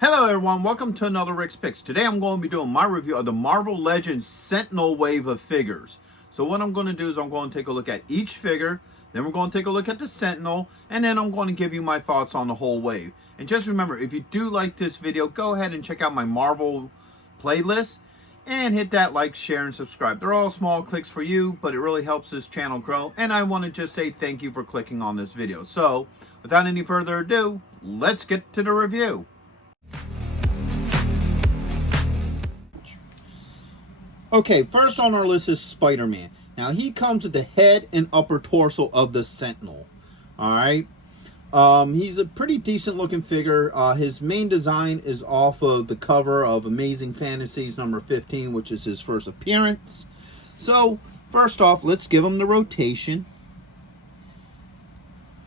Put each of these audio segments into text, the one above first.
Hello everyone, welcome to another Rick's Picks. Today I'm going to be doing my review of the Marvel Legends Sentinel wave of figures. So what I'm going to do is I'm going to take a look at each figure, then we're going to take a look at the Sentinel, and then I'm going to give you my thoughts on the whole wave. And just remember, if you do like this video, go ahead and check out my Marvel playlist and hit that like, share, and subscribe. They're all small clicks for you, but it really helps this channel grow. And I want to just say thank you for clicking on this video. So without any further ado, let's get to the review. Okay, first on our list is SpiderMan. Now, he comes with the head and upper torso of the Sentinel. Alright? He's a pretty decent looking figure. His main design is off of the cover of Amazing Fantasies number 15, which is his first appearance. So, first off, let's give him the rotation.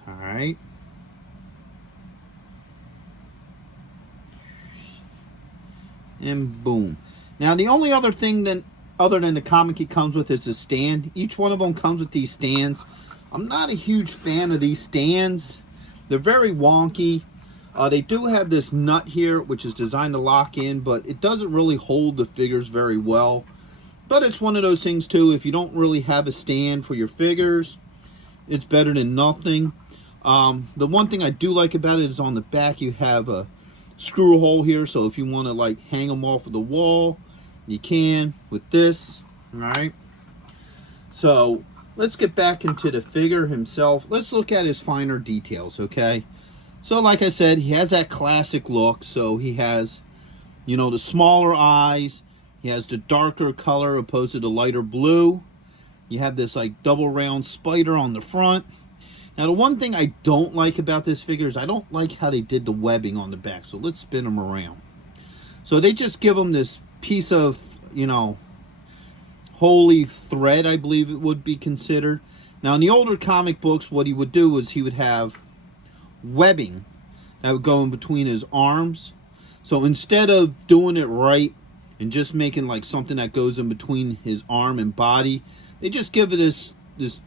Alright. And boom. Now, the only other thing other than the comic he comes with is a stand. Each one of them comes with these stands. I'm not a huge fan of these stands. They're very wonky. They do have this nut here, which is designed to lock in, but it doesn't really hold the figures very well. But it's one of those things, too. If you don't really have a stand for your figures, it's better than nothing. The one thing I do like about it is on the back you have a screw hole here, so if you want to like hang them off of the wall, you can with this. All right, so let's get back into the figure himself. Let's look at his finer details. Okay, so like I said, he has that classic look. So he has, you know, the smaller eyes. He has the darker color opposed to the lighter blue. You have this like double round spider on the front. Now, the one thing I don't like about this figure is I don't like how they did the webbing on the back. So let's spin him around. So they just give him this piece of, you know, holy thread, I believe it would be considered. Now, in the older comic books, what he would do is he would have webbing that would go in between his arms. So instead of doing it right and just making like something that goes in between his arm and body, they just give it this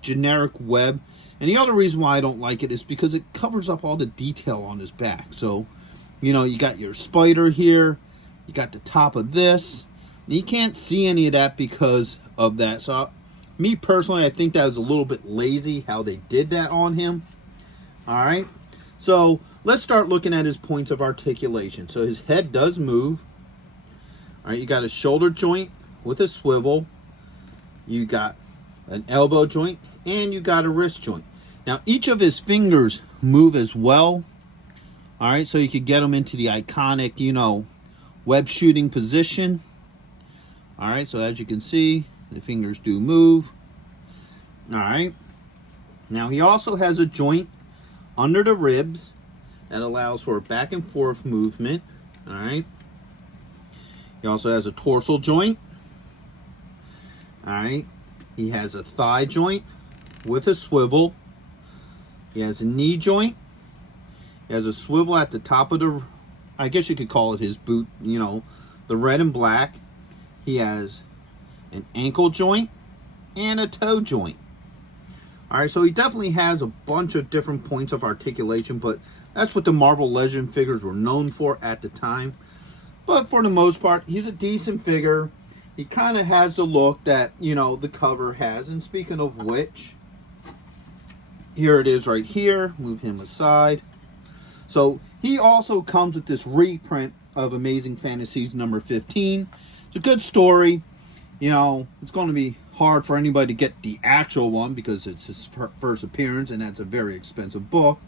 generic web. And the other reason why I don't like it is because it covers up all the detail on his back. So, you know, you got your spider here. You got the top of this. And you can't see any of that because of that. So, me personally, I think that was a little bit lazy how they did that on him. All right. So, let's start looking at his points of articulation. So, his head does move. All right. You got a shoulder joint with a swivel. You got an elbow joint. And you got a wrist joint. Now, each of his fingers move as well. All right, so you could get them into the iconic, you know, web shooting position. All right, so as you can see, the fingers do move. All right. Now, he also has a joint under the ribs that allows for back and forth movement. All right. He also has a torso joint. All right. He has a thigh joint with a swivel. He has a knee joint. He has a swivel at the top of the, I guess you could call it his boot, you know, the red and black. He has an ankle joint and a toe joint. All right, so he definitely has a bunch of different points of articulation, but that's what the Marvel Legend figures were known for at the time. But for the most part, he's a decent figure. He kind of has the look that, you know, the cover has. And speaking of which, here it is right here. Move him aside. So he also comes with this reprint of Amazing Fantasies number 15. It's a good story. You know, it's going to be hard for anybody to get the actual one because it's his first appearance and that's a very expensive book.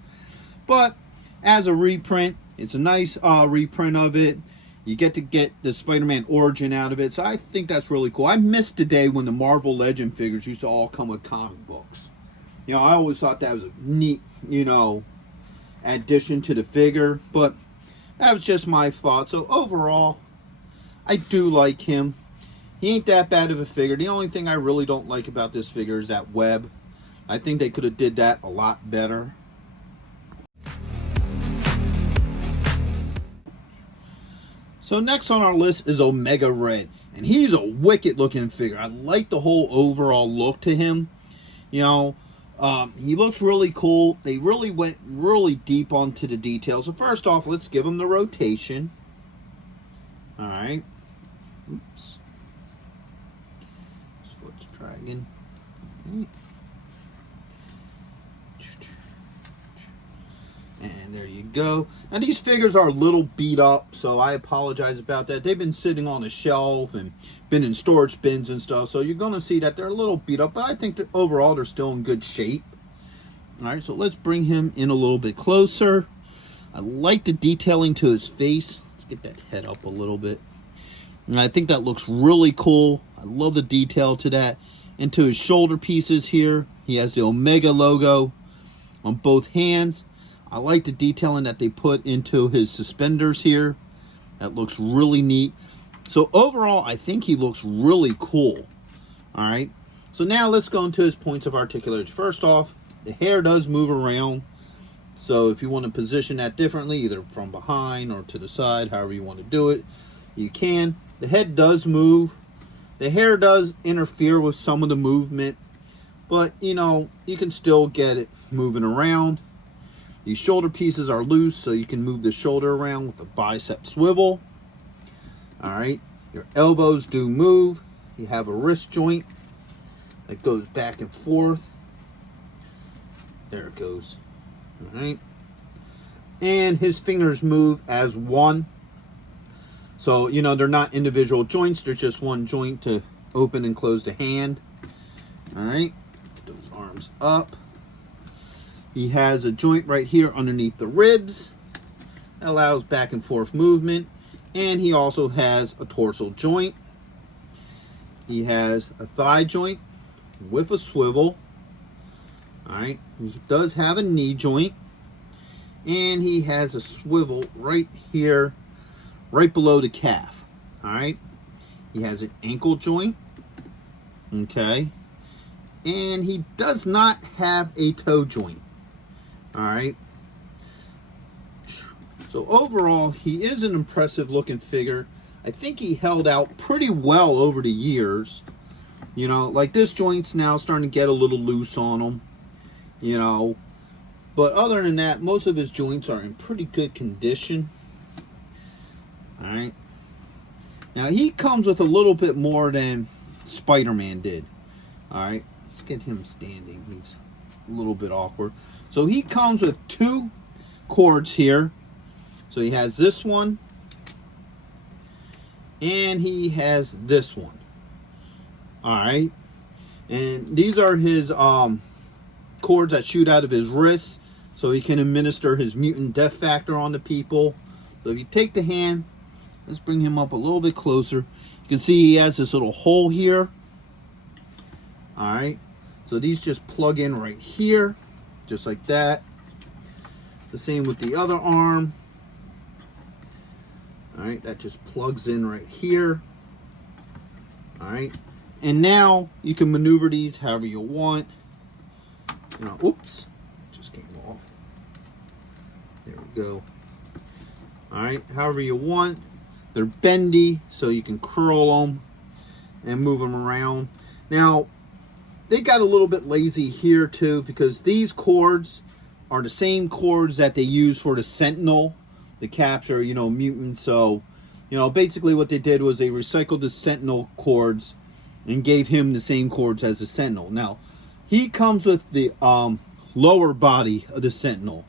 But as a reprint, it's a nice reprint of it. You get the Spider-Man origin out of it. So I think that's really cool. I missed the day when the Marvel Legend figures used to all come with comic books. You know, I always thought that was a neat, you know, addition to the figure. But that was just my thought. So overall, I do like him. He ain't that bad of a figure. The only thing I really don't like about this figure is that web. I think they could have did that a lot better. So next on our list is Omega Red. And he's a wicked looking figure. I like the whole overall look to him. You know, he looks really cool. They really went really deep onto the details. So first off, let's give him the rotation. All right. Oops. His foot's dragging. Right. And there you go. Now these figures are a little beat up, so I apologize about that. They've been sitting on a shelf and been in storage bins and stuff, so you're going to see that they're a little beat up, but I think that overall they're still in good shape. All right, so let's bring him in a little bit closer. I like the detailing to his face. Let's get that head up a little bit. And I think that looks really cool. I love the detail to that. And to his shoulder pieces here, he has the Omega logo on both hands. I like the detailing that they put into his suspenders here. That looks really neat. So overall, I think he looks really cool. All right. So now let's go into his points of articulation. First off, the hair does move around. So if you want to position that differently, either from behind or to the side, however you want to do it, you can. The head does move. The hair does interfere with some of the movement, but you know, you can still get it moving around. These shoulder pieces are loose, so you can move the shoulder around with the bicep swivel. All right, your elbows do move. You have a wrist joint that goes back and forth. There it goes. All right, and his fingers move as one. So, you know, they're not individual joints. They're just one joint to open and close the hand. All right, get those arms up. He has a joint right here underneath the ribs. That allows back and forth movement. And he also has a torso joint. He has a thigh joint with a swivel. All right, he does have a knee joint. And he has a swivel right here, right below the calf. All right, he has an ankle joint. Okay, and he does not have a toe joint. All right, so overall he is an impressive looking figure. I think he held out pretty well over the years. You know, like this joint's now starting to get a little loose on him, you know, but other than that, most of his joints are in pretty good condition. All right, now he comes with a little bit more than SpiderMan did. All right, let's get him standing. He's a little bit awkward. So he comes with two cords here. So he has this one and he has this one. All right, and these are his cords that shoot out of his wrists, so he can administer his mutant death factor on the people. So if you take the hand, let's bring him up a little bit closer. You can see he has this little hole here. All right, so these just plug in right here, just like that. The same with the other arm. All right, that just plugs in right here. All right, and now you can maneuver these however you want. You know, oops, just came off. There we go. All right, however you want. They're bendy, so you can curl them and move them around. Now, they got a little bit lazy here too, because these cords are the same cords that they use for the Sentinel, the capture, you know, mutant. So, you know, basically what they did was they recycled the Sentinel cords and gave him the same cords as the Sentinel. Now, he comes with the lower body of the Sentinel.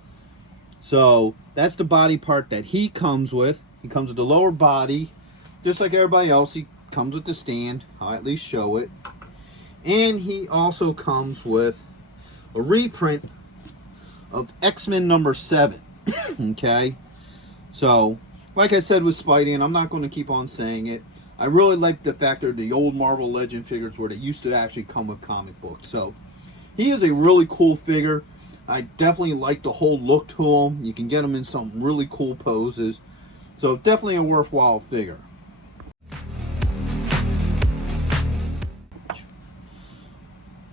So that's the body part that he comes with. He comes with the lower body, just like everybody else. He comes with the stand. I'll at least show it. And he also comes with a reprint of X-Men number 7. Okay, so like I said with Spidey, and I'm not going to keep on saying it, I really like the fact that the old Marvel Legend figures where they used to actually come with comic books. So he is a really cool figure. I definitely like the whole look to him. You can get him in some really cool poses. So definitely a worthwhile figure.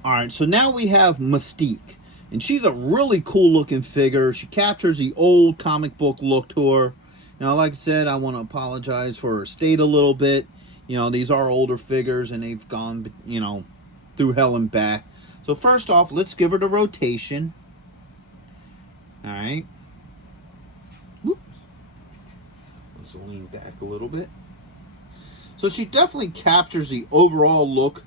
Alright, so now we have Mystique. And she's a really cool looking figure. She captures the old comic book look to her. Now, like I said, I want to apologize for her state a little bit. You know, these are older figures and they've gone, you know, through hell and back. So first off, let's give her the rotation. Alright. Whoops. Let's lean back a little bit. So she definitely captures the overall look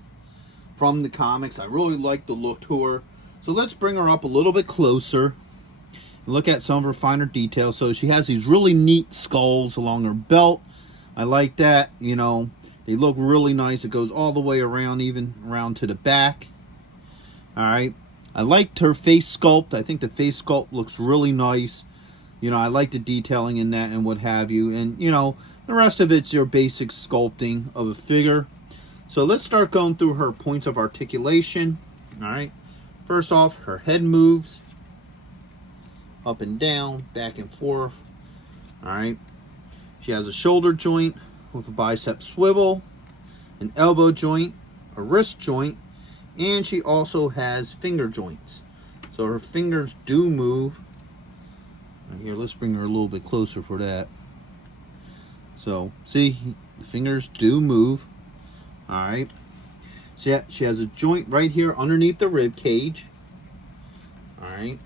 from the comics. I really like the look to her. So let's bring her up a little bit closer and look at some of her finer details. So she has these really neat skulls along her belt. I like that. You know, they look really nice. It goes all the way around, even around to the back. All right. I liked her face sculpt. I think the face sculpt looks really nice. You know, I like the detailing in that and what have you. And, you know, the rest of it's your basic sculpting of a figure. So let's start going through her points of articulation. All right. First off, her head moves up and down, back and forth. All right. She has a shoulder joint with a bicep swivel, an elbow joint, a wrist joint, and she also has finger joints. So her fingers do move. Right here, let's bring her a little bit closer for that. So, see, the fingers do move. All right. She has a joint right here underneath the rib cage. All right.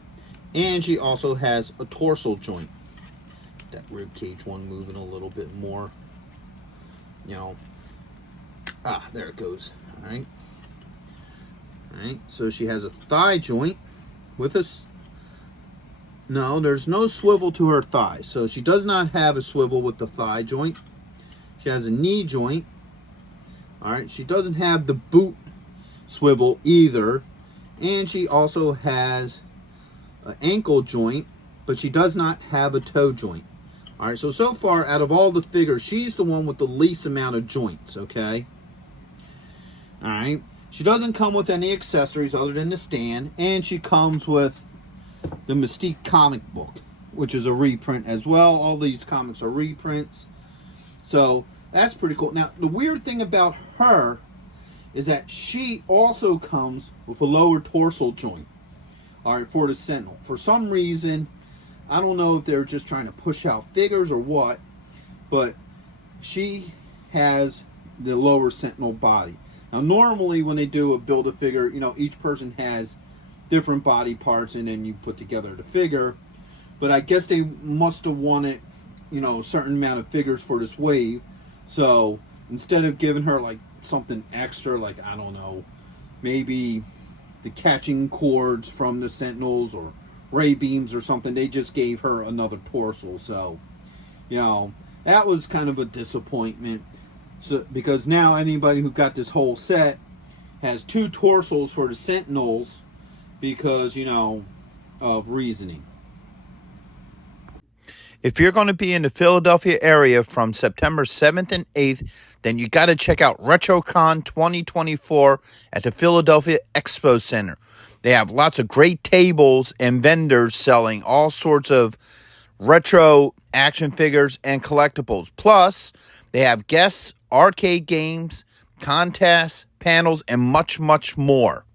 And she also has a torso joint. That rib cage one moving a little bit more. You know. Ah, there it goes. All right. All right. So she has a thigh joint with a... No, there's no swivel to her thigh. So she does not have a swivel with the thigh joint. She has a knee joint. All right. She doesn't have the boot swivel either. And she also has an ankle joint, but she does not have a toe joint. All right. So far, out of all the figures, she's the one with the least amount of joints. Okay. All right. She doesn't come with any accessories other than the stand. And she comes with the Mystique comic book, which is a reprint as well. All these comics are reprints. So that's pretty cool. Now, the weird thing about her is that she also comes with a lower torso joint. All right, for the Sentinel. For some reason, I don't know if they're just trying to push out figures or what, but she has the lower Sentinel body. Now, normally when they do a Build-A-Figure, you know, each person has different body parts and then you put together the figure. But I guess they must have wanted, you know, a certain amount of figures for this wave. So instead of giving her like something extra, like, I don't know, maybe the catching cords from the Sentinels or ray beams or something, they just gave her another torso. So, you know, that was kind of a disappointment. So, because now anybody who got this whole set has two torsos for the Sentinels because, you know, of reasoning. If you're going to be in the Philadelphia area from September 7th and 8th, then you got to check out RetroCon 2024 at the Philadelphia Expo Center. They have lots of great tables and vendors selling all sorts of retro action figures and collectibles. Plus, they have guests, arcade games, contests, panels, and much, much more.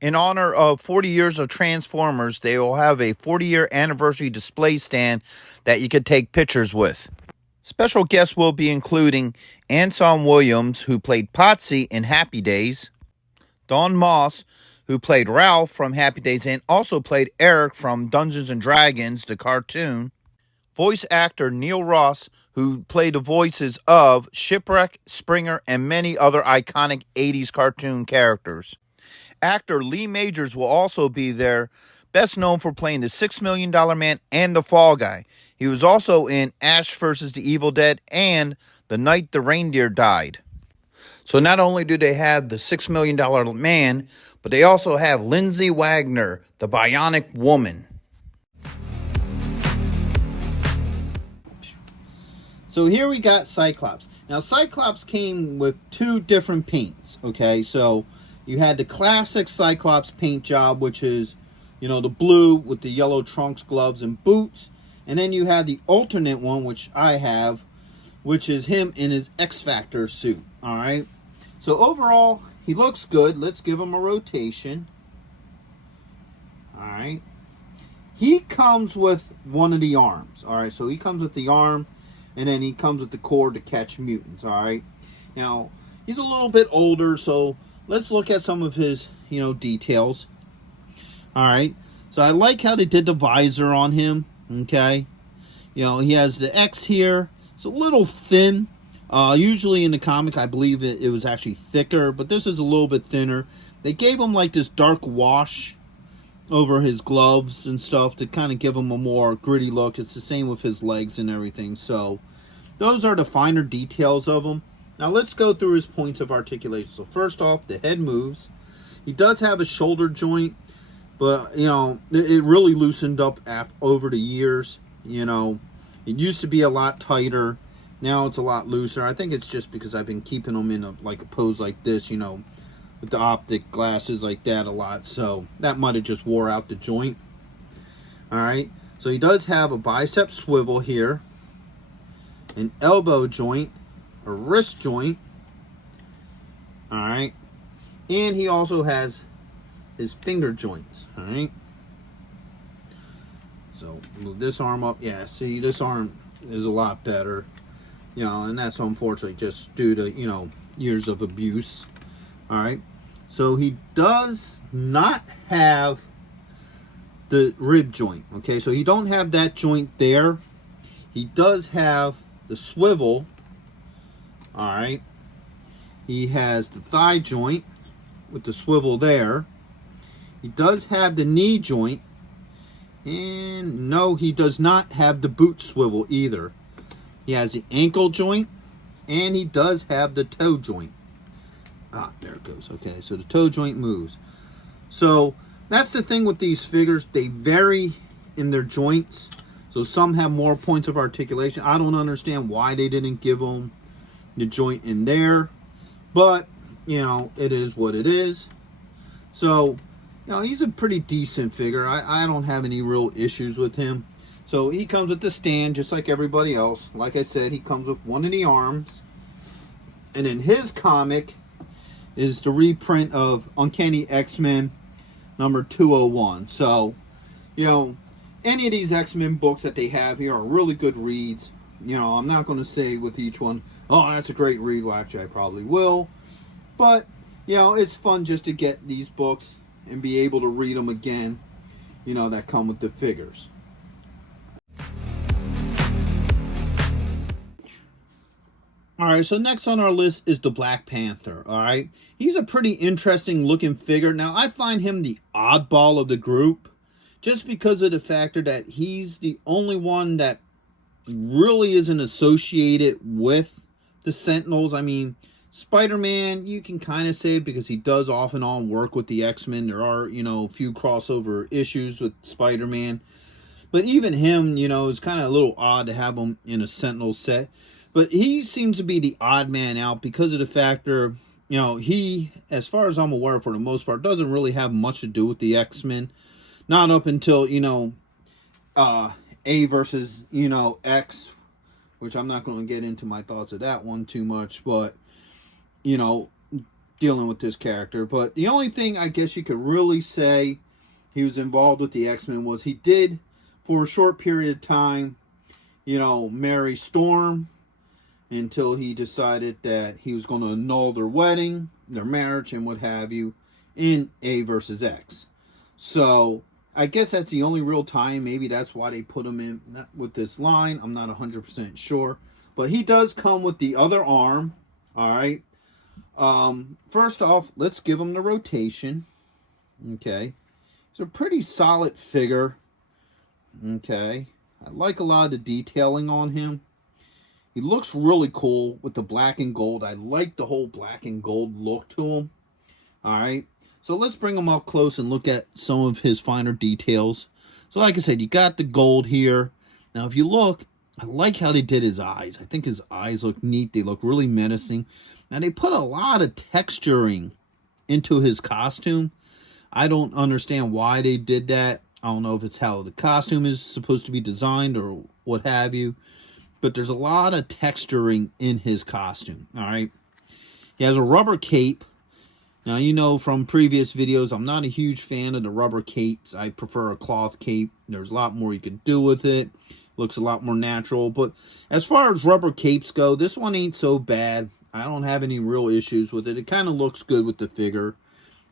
In honor of 40 years of Transformers, they will have a 40-year anniversary display stand that you could take pictures with. Special guests will be including Anson Williams, who played Potsy in Happy Days, Don Moss, who played Ralph from Happy Days and also played Eric from Dungeons & Dragons, the cartoon, voice actor Neil Ross, who played the voices of Shipwreck, Springer, and many other iconic 80s cartoon characters. Actor Lee Majors will also be there, best known for playing the $6 Million Man and the Fall Guy. He was also in Ash vs. the Evil Dead and The Night the Reindeer Died. So not only do they have the $6 Million Man, but they also have Lindsay Wagner, the Bionic Woman. So here we got Cyclops. Now, Cyclops came with two different paints, okay? So you had the classic Cyclops paint job, which is, you know, the blue with the yellow trunks, gloves, and boots. And then you have the alternate one, which I have, which is him in his X-Factor suit, all right? So overall, he looks good. Let's give him a rotation. All right. He comes with one of the arms, all right? So he comes with the arm, and then he comes with the cord to catch mutants, all right? Now, he's a little bit older, so let's look at some of his, you know, details. All right. So I like how they did the visor on him, okay? You know, he has the X here. It's a little thin. Usually in the comic, I believe it was actually thicker, but this is a little bit thinner. They gave him like this dark wash over his gloves and stuff to kind of give him a more gritty look. It's the same with his legs and everything. So those are the finer details of him. Now let's go through his points of articulation. So first off, the head moves. He does have a shoulder joint, but you know, it really loosened up over the years. You know, it used to be a lot tighter. Now it's a lot looser. I think it's just because I've been keeping him in a pose like this, you know, with the optic glasses like that a lot. So that might have just wore out the joint. All right. So he does have a bicep swivel here, an elbow joint, a wrist joint. All right. And he also has his finger joints. All right. So move this arm up. Yeah, see, this arm is a lot better. You know, and that's unfortunately just due to, you know, years of abuse. All right. So he does not have the rib joint. Okay, so he don't have that joint there. He does have the swivel. All right. He has the thigh joint with the swivel there. He does have the knee joint. And no, he does not have the boot swivel either. He has the ankle joint, and he does have the toe joint. Ah, there it goes. Okay, so the toe joint moves. So that's the thing with these figures. They vary in their joints. So some have more points of articulation. I don't understand why they didn't give them the joint in there. But, you know, it is what it is. So, you know, he's a pretty decent figure. I don't have any real issues with him. So he comes with the stand just like everybody else. Like I said, he comes with one of the arms. And in his comic is the reprint of Uncanny X-Men number 201. So, you know, any of these X-Men books that they have here are really good reads. You know, I'm not going to say with each one, oh, that's a great read. Well, actually, I probably will. But, you know, it's fun just to get these books and be able to read them again, you know, that come with the figures. Alright, so next on our list is the Black Panther, alright? He's a pretty interesting looking figure. Now, I find him the oddball of the group just because of the factor that he's the only one that really isn't associated with the Sentinels. I mean, SpiderMan, you can kind of say because he does off and on work with the X-Men. There are, you know, a few crossover issues with SpiderMan. But even him, you know, it's kind of a little odd to have him in a Sentinel set. But he seems to be the odd man out because of the factor, you know, he, as far as I'm aware for the most part, doesn't really have much to do with the X-Men. Not up until, you know, A versus, you know, X, which I'm not going to get into my thoughts of that one too much. But, you know, dealing with this character. But the only thing I guess you could really say he was involved with the X-Men was he did, for a short period of time, you know, marry Storm, until he decided that he was going to annul their wedding, their marriage, and what have you, in A versus X. So, I guess that's the only real time. Maybe that's why they put him in with this line. I'm not 100% sure. But he does come with the other arm. Alright. First off, let's give him the rotation. Okay. It's a pretty solid figure. Okay. I like a lot of the detailing on him. He looks really cool with the black and gold. I like the whole black and gold look to him. Alright. So let's bring him up close and look at some of his finer details. So like I said, you got the gold here. Now if you look, I like how they did his eyes. I think his eyes look neat. They look really menacing. Now they put a lot of texturing into his costume. I don't understand why they did that. I don't know if it's how the costume is supposed to be designed or what have you. But there's a lot of texturing in his costume, all right? He has a rubber cape. Now, you know from previous videos, I'm not a huge fan of the rubber capes. I prefer a cloth cape. There's a lot more you can do with it. Looks a lot more natural. But as far as rubber capes go, this one ain't so bad. I don't have any real issues with it. It kind of looks good with the figure.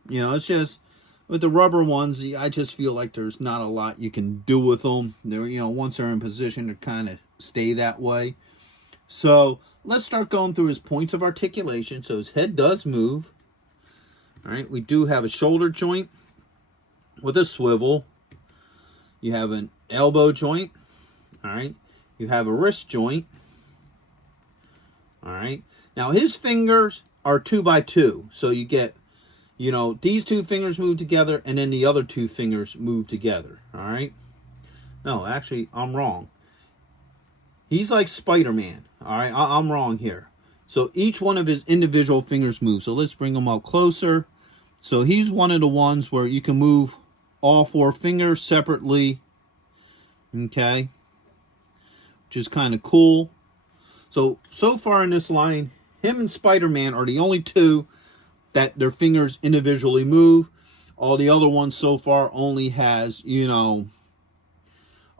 You know, it's just, with the rubber ones, I just feel like there's not a lot you can do with them. They're, you know, once they're in position, they kind of stay that way. So let's start going through his points of articulation. So his head does move. All right, we do have a shoulder joint with a swivel. You have an elbow joint. All right, you have a wrist joint. All right, now his fingers are 2 by 2, so you get, you know, these two fingers move together and then the other two fingers move together. All right, no, actually I'm wrong. He's like Spider-Man. All right, I'm wrong here. So each one of his individual fingers move. So let's bring him up closer. So he's one of the ones where you can move all 4 fingers separately. Okay, which is kind of cool. So far in this line, him and Spider-Man are the only two that their fingers individually move. All the other ones so far only has, you know,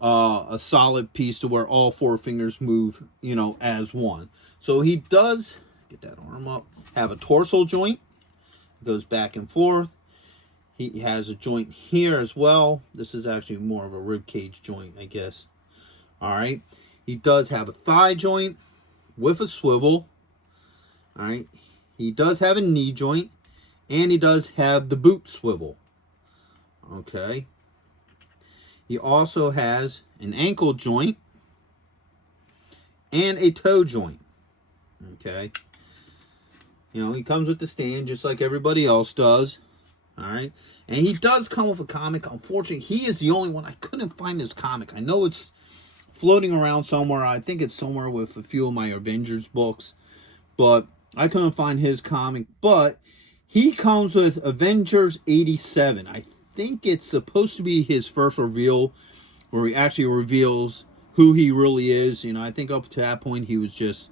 a solid piece to where all 4 fingers move, you know, as one. So he does, get that arm up, have a torso joint. It goes back and forth. He has a joint here as well. This is actually more of a rib cage joint, I guess. All right. He does have a thigh joint with a swivel. All right. He does have a knee joint, and he does have the boot swivel. Okay. He also has an ankle joint and a toe joint. Okay. You know, he comes with the stand just like everybody else does. All right. And he does come with a comic. Unfortunately, he is the only one. I couldn't find this comic. I know it's floating around somewhere. I think it's somewhere with a few of my Avengers books, but I couldn't find his comic. But he comes with Avengers 87. I think it's supposed to be his first reveal where he actually reveals who he really is. You know, I think up to that point he was just,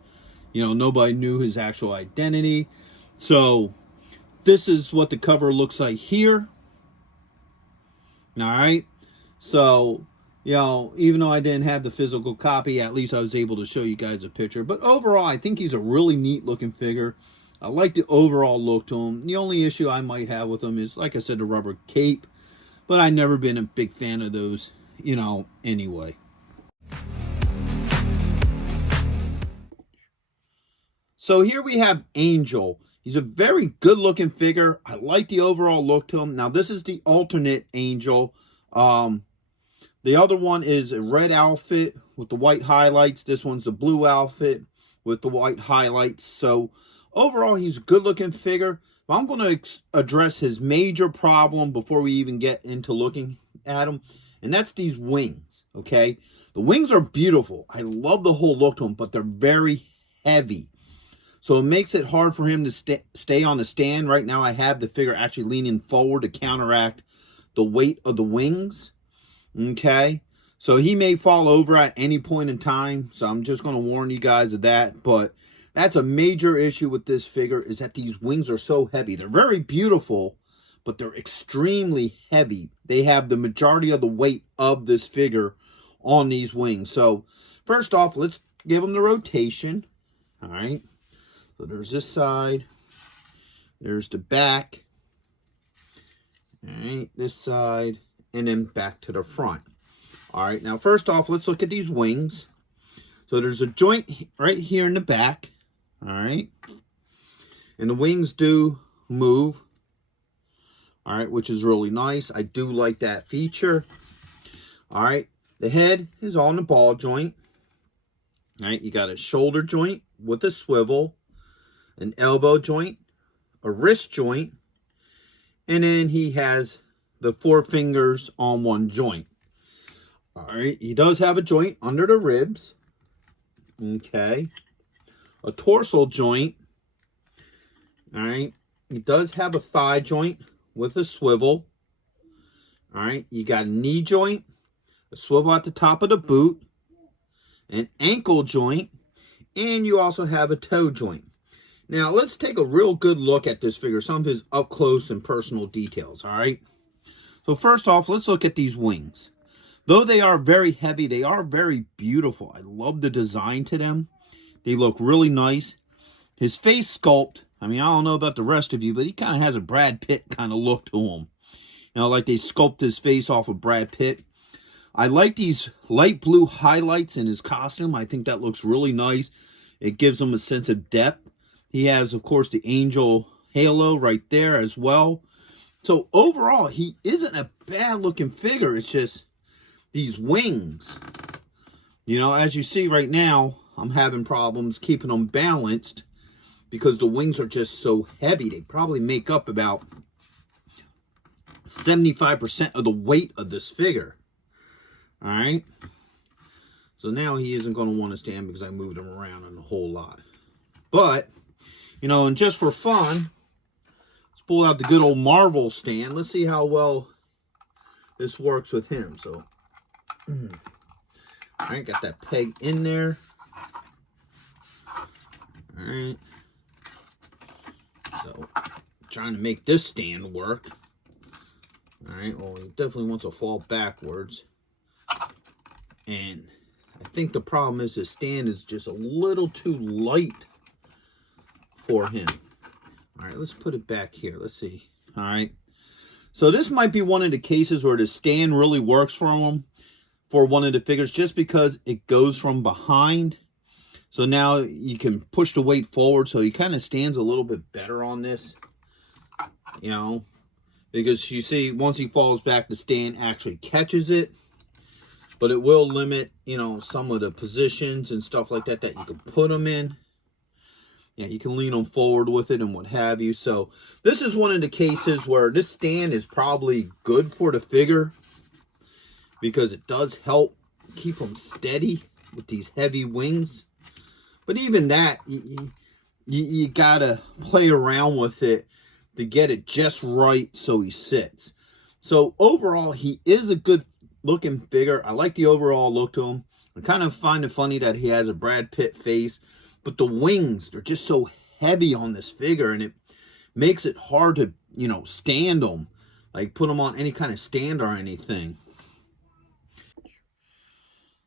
you know, nobody knew his actual identity. So this is what the cover looks like here. All right. So, you know, even though I didn't have the physical copy, at least I was able to show you guys a picture. But overall, I think he's a really neat looking figure. I like the overall look to him. The only issue I might have with him is, like I said, the rubber cape. But I've never been a big fan of those, you know, anyway. So here we have Angel. He's a very good looking figure. I like the overall look to him. Now this is the alternate Angel. The other one is a red outfit with the white highlights. This one's the blue outfit with the white highlights. So overall, he's a good looking figure. But I'm going to address his major problem before we even get into looking at him. And that's these wings, okay? The wings are beautiful. I love the whole look to them, but they're very heavy. So it makes it hard for him to stay on the stand. Right now I have the figure actually leaning forward to counteract the weight of the wings. Okay. So he may fall over at any point in time. So I'm just going to warn you guys of that. But that's a major issue with this figure, is that these wings are so heavy. They're very beautiful, but they're extremely heavy. They have the majority of the weight of this figure on these wings. So first off, let's give them the rotation. All right. So there's this side, there's the back, all right, this side, and then back to the front. All right, now first off, let's look at these wings. So there's a joint right here in the back, all right, and the wings do move, all right, which is really nice. I do like that feature. All right, the head is on the ball joint. All right, you got a shoulder joint with a swivel, an elbow joint, a wrist joint, and then he has the 4 fingers on one joint. All right, he does have a joint under the ribs. Okay, a torso joint. All right, he does have a thigh joint with a swivel. All right, you got a knee joint, a swivel at the top of the boot, an ankle joint, and you also have a toe joint. Now, let's take a real good look at this figure, some of his up close and personal details, all right? So first off, let's look at these wings. Though they are very heavy, they are very beautiful. I love the design to them. They look really nice. His face sculpt, I mean, I don't know about the rest of you, but he kind of has a Brad Pitt kind of look to him. You know, like they sculpt his face off of Brad Pitt. I like these light blue highlights in his costume. I think that looks really nice. It gives him a sense of depth. He has, of course, the angel halo right there as well. So overall, he isn't a bad looking figure. It's just these wings. You know, as you see right now, I'm having problems keeping them balanced because the wings are just so heavy. They probably make up about 75% of the weight of this figure. All right. So now he isn't going to want to stand because I moved him around a whole lot. But, you know, and just for fun, let's pull out the good old Marvel stand. Let's see how well this works with him. So, all right, got that peg in there. All right. So, trying to make this stand work. All right, well, he definitely wants to fall backwards. And I think the problem is his stand is just a little too light for him. All right, let's put it back here. Let's see. All right. So this might be one of the cases where the stand really works for him, for one of the figures, just because it goes from behind. So now you can push the weight forward, so he kind of stands a little bit better on this, you know, because you see, once he falls back, the stand actually catches it. But it will limit, you know, some of the positions and stuff like that that you can put them in. Yeah, you can lean them forward with it and what have you. So this is one of the cases where this stand is probably good for the figure because it does help keep them steady with these heavy wings. But even that, you gotta play around with it to get it just right so he sits. So overall, he is a good looking figure. I like the overall look to him. I kind of find it funny that he has a Brad Pitt face, but the wings, they're just so heavy on this figure, and it makes it hard to, you know, stand them, like put them on any kind of stand or anything.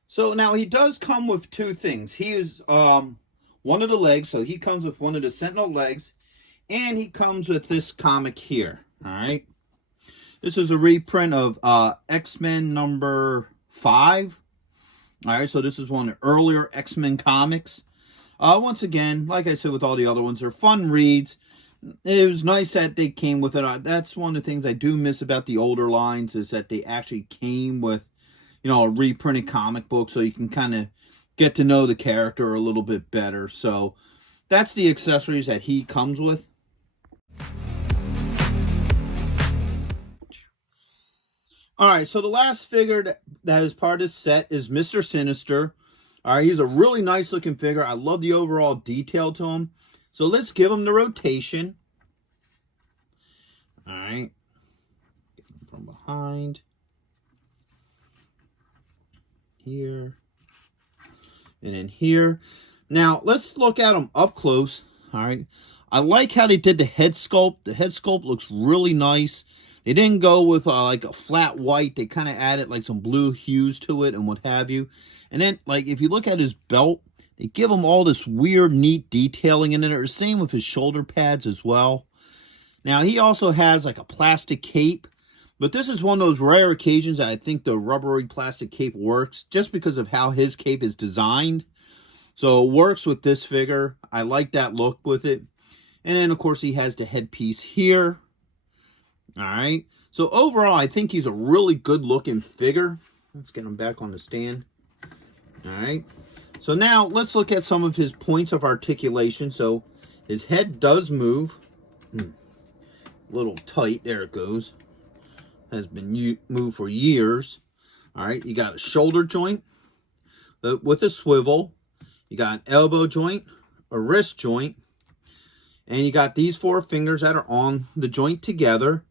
So now he does come with two things. He is one of the legs, so he comes with one of the Sentinel legs, and he comes with this comic here. All right. This is a reprint of X-Men number 5. All right, so this is one of the earlier X-Men comics. Once again, like I said with all the other ones, they're fun reads. It was nice that they came with it. That's one of the things I do miss about the older lines, is that they actually came with, you know, a reprinted comic book, so you can kind of get to know the character a little bit better. So that's the accessories that he comes with. All right, so the last figure that is part of this set is Mr. Sinister. All right, he's a really nice looking figure. I love the overall detail to him. So let's give him the rotation. All right, get him from behind. Here. And then here. Now, let's look at him up close. All right, I like how they did the head sculpt. The head sculpt looks really nice. They didn't go with like a flat white. They kind of added like some blue hues to it and what have you. And then, like, if you look at his belt, they give him all this weird, neat detailing in it. Same with his shoulder pads as well. Now, he also has like a plastic cape. But this is one of those rare occasions that I think the rubbery plastic cape works, just because of how his cape is designed. So it works with this figure. I like that look with it. And then, of course, he has the headpiece here. All right. So overall, I think he's a really good looking figure. Let's get him back on the stand. All right. So now let's look at some of his points of articulation. So his head does move. A little tight. There it goes. Has been moved for years. All right. You got a shoulder joint with a swivel. You got an elbow joint, a wrist joint. And you got these 4 fingers that are on the joint together.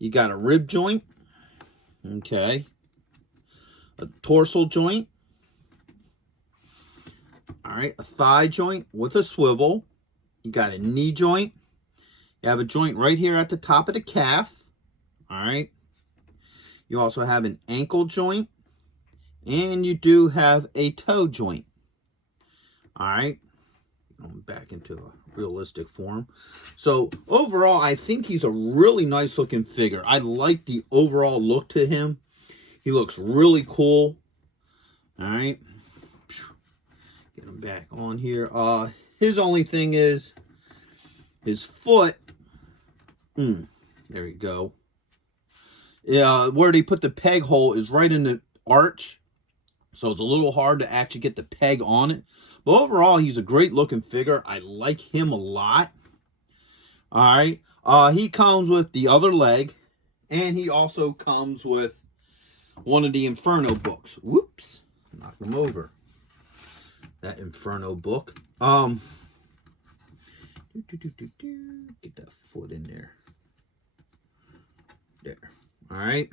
You got a rib joint, okay, a dorsal joint, all right, a thigh joint with a swivel. You got a knee joint. You have a joint right here at the top of the calf, all right. You also have an ankle joint, and you do have a toe joint, all right. Going back into a realistic form. So overall, I think he's a really nice looking figure. I like the overall look to him. He looks really cool. All right. Get him back on here. His only thing is his foot. There you go. Yeah, where they put the peg hole is right in the arch. So it's a little hard to actually get the peg on it. But overall, he's a great looking figure. I like him a lot. Alright. He comes with the other leg. And he also comes with one of the Inferno books. Whoops. Knocked him over. That Inferno book. Get that foot in there. There. Alright.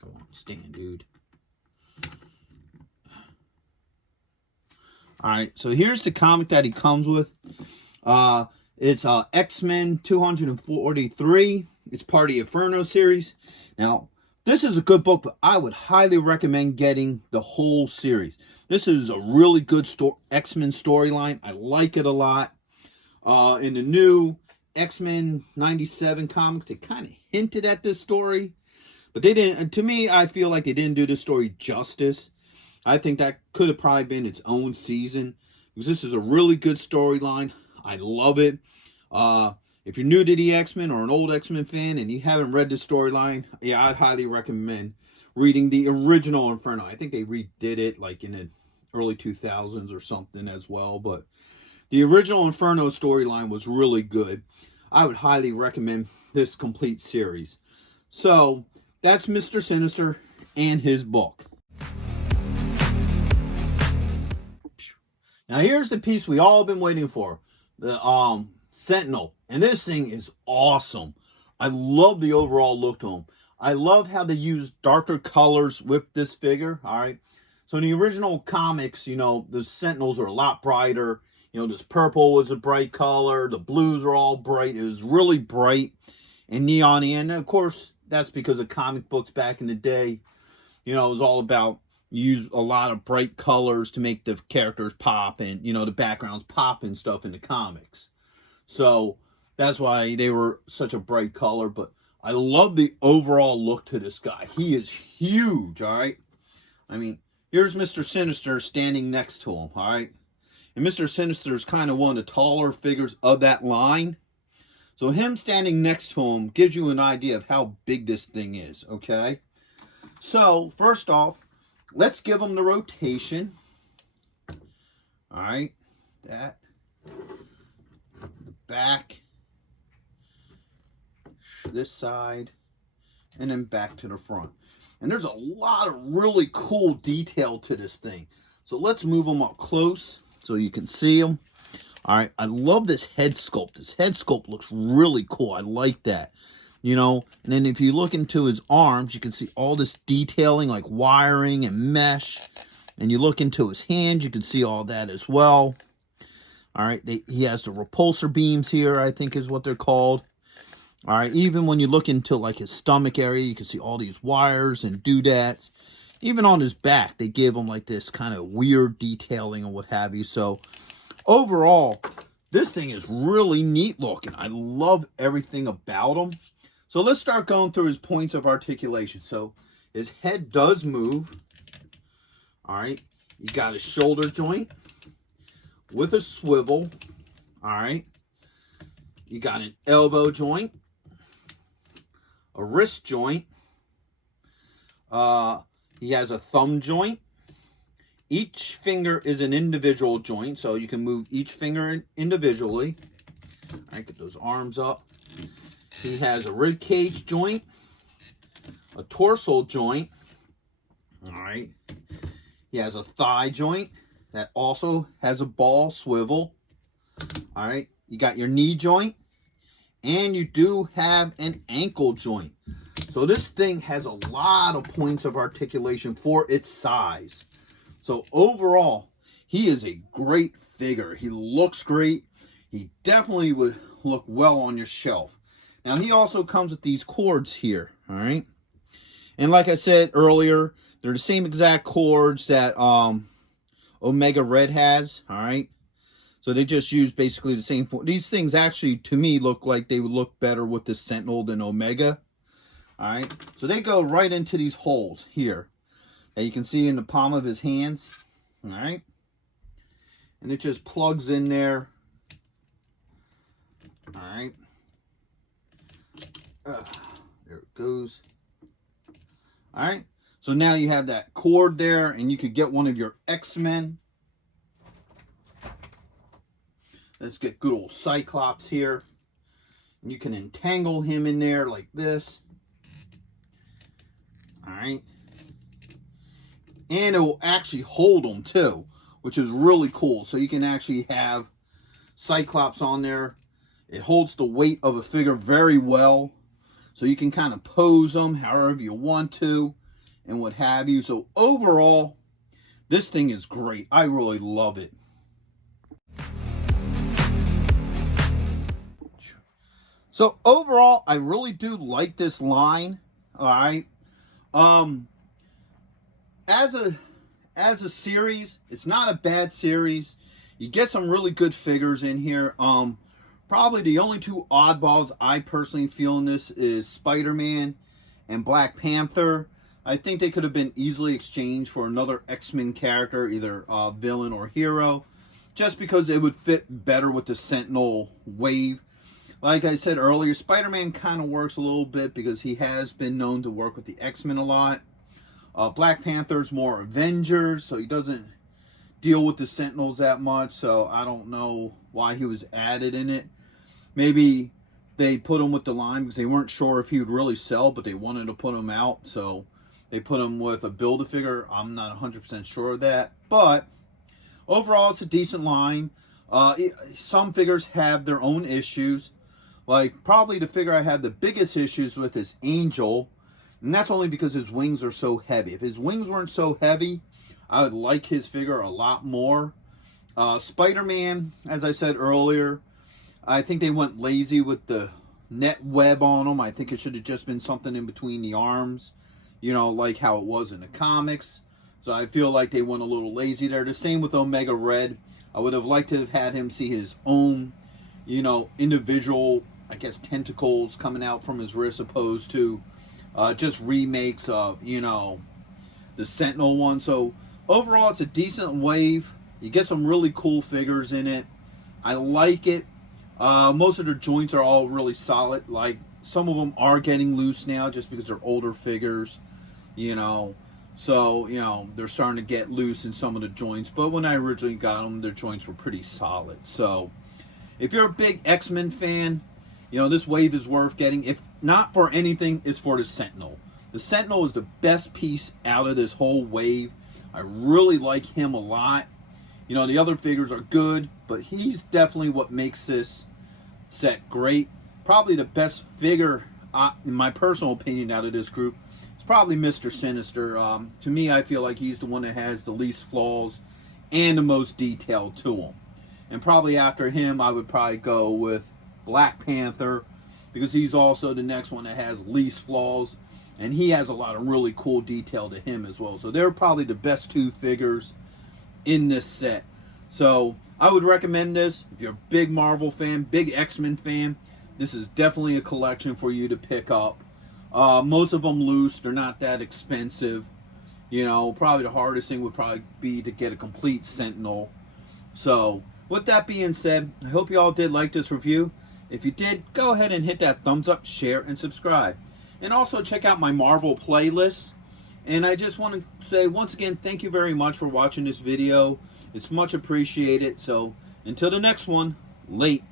Come on, stand, dude. Alright, so here's the comic that he comes with. It's X-Men 243. It's part of the Inferno series. Now, this is a good book, but I would highly recommend getting the whole series. This is a really good X-Men storyline. I like it a lot. In the new X-Men 97 comics, they kind of hinted at this story. But they didn't, to me, I feel like they didn't do this story justice. I think that could have probably been its own season. Because this is a really good storyline. I love it. If you're new to the X-Men or an old X-Men fan and you haven't read this storyline, yeah, I'd highly recommend reading the original Inferno. I think they redid it like in the early 2000s or something as well. But the original Inferno storyline was really good. I would highly recommend this complete series. So, that's Mr. Sinister and his book. Now here's the piece we all been waiting for. The Sentinel. And this thing is awesome. I love the overall look to him. I love how they use darker colors with this figure. Alright. So in the original comics, you know, the Sentinels are a lot brighter. You know, this purple was a bright color. The blues are all bright. It was really bright and neon-y. And of course, that's because of comic books back in the day. You know, it was all about use a lot of bright colors to make the characters pop and, you know, the backgrounds pop and stuff in the comics. So that's why they were such a bright color. But I love the overall look to this guy. He is huge, all right? I mean, here's Mr. Sinister standing next to him, all right? And Mr. Sinister is kind of one of the taller figures of that line. So him standing next to him gives you an idea of how big this thing is, okay? So, first off, let's give him the rotation. Alright, that. The back. This side. And then back to the front. And there's a lot of really cool detail to this thing. So let's move him up close so you can see him. Alright, I love this head sculpt. This head sculpt looks really cool. I like that. You know, and then if you look into his arms, you can see all this detailing like wiring and mesh. And you look into his hands, you can see all that as well. Alright, he has the repulsor beams here, I think is what they're called. Alright, even when you look into like his stomach area, you can see all these wires and doodads. Even on his back, they give him like this kind of weird detailing and what have you. So, overall, this thing is really neat looking. I love everything about him. So let's start going through his points of articulation. So his head does move. All right. You got his shoulder joint with a swivel. All right. You got an elbow joint, a wrist joint. He has a thumb joint. Each finger is an individual joint, so you can move each finger individually. All right, get those arms up. He has a rib cage joint, a torso joint. All right. He has a thigh joint that also has a ball swivel. All right. You got your knee joint, and you do have an ankle joint. So this thing has a lot of points of articulation for its size. So overall, he is a great figure. He looks great. He definitely would look well on your shelf. Now, he also comes with these cords here, all right? And like I said earlier, they're the same exact cords that Omega Red has, all right? So they just use basically the same. These things actually, to me, look like they would look better with the Sentinel than Omega, all right? So they go right into these holes here that you can see in the palm of his hands, all right? and it just plugs in there. All right. There it goes. All right. So now you have that cord there, and you could get one of your X-Men. Let's get good old Cyclops here. And you can entangle him in there like this. All right. And it will actually hold them too, which is really cool. So you can actually have Cyclops on there. It holds the weight of a figure very well. So you can kind of pose them however you want to and what have you. So overall, this thing is great. I really love it. So overall, I really do like this line. All right. As a series, it's not a bad series. You get some really good figures in here. Probably the only two oddballs I personally feel in this is Spider-Man and Black Panther. I think they could have been easily exchanged for another X-Men character, either villain or hero, just because it would fit better with the Sentinel wave. Like I said earlier, Spider-Man kind of works a little bit because he has been known to work with the X-Men a lot. Black Panther's more Avengers, so he doesn't deal with the Sentinels that much, so I don't know why he was added in it. Maybe they put him with the line because they weren't sure if he would really sell, but they wanted to put him out, so they put him with a Build-A-Figure. I'm not 100% sure of that, but overall, it's a decent line. Some figures have their own issues. Like, probably the figure I have the biggest issues with is Angel, and that's only because his wings are so heavy. If his wings weren't so heavy, I would like his figure a lot more. Spider-Man, as I said earlier, I think they went lazy with the net web on him. I think it should have just been something in between the arms, you know, like how it was in the comics. So I feel like they went a little lazy there. The same with Omega Red. I would have liked to have had him see his own, you know, individual, I guess, tentacles coming out from his wrist, opposed to just remakes of, you know, the Sentinel one. So overall, it's a decent wave. You get some really cool figures in it. I like it. Most of their joints are all really solid. Like, some of them are getting loose now just because they're older figures, you know. So, you know, they're starting to get loose in some of the joints. But when I originally got them, their joints were pretty solid. So, if you're a big X-Men fan, you know, this wave is worth getting. If not for anything, it's for the Sentinel. The Sentinel is the best piece out of this whole wave. I really like him a lot. You know, the other figures are good, but he's definitely what makes this set great. Probably the best figure, in my personal opinion, out of this group is probably Mr. Sinister. To me, I feel like he's the one that has the least flaws and the most detail to him. And probably after him, I would probably go with Black Panther, because he's also the next one that has least flaws, and he has a lot of really cool detail to him as well. So they're probably the best two figures in this set. So I would recommend this if you're a big Marvel fan, big X-Men fan. This is definitely a collection for you to pick up. Most of them loose. They're not that expensive. You know, probably the hardest thing would probably be to get a complete Sentinel. So with that being said, I hope you all did like this review. If you did, go ahead and hit that thumbs up, share, and subscribe. And also check out my Marvel playlist. And I just want to say once again, thank you very much for watching this video. It's much appreciated. So until the next one, late.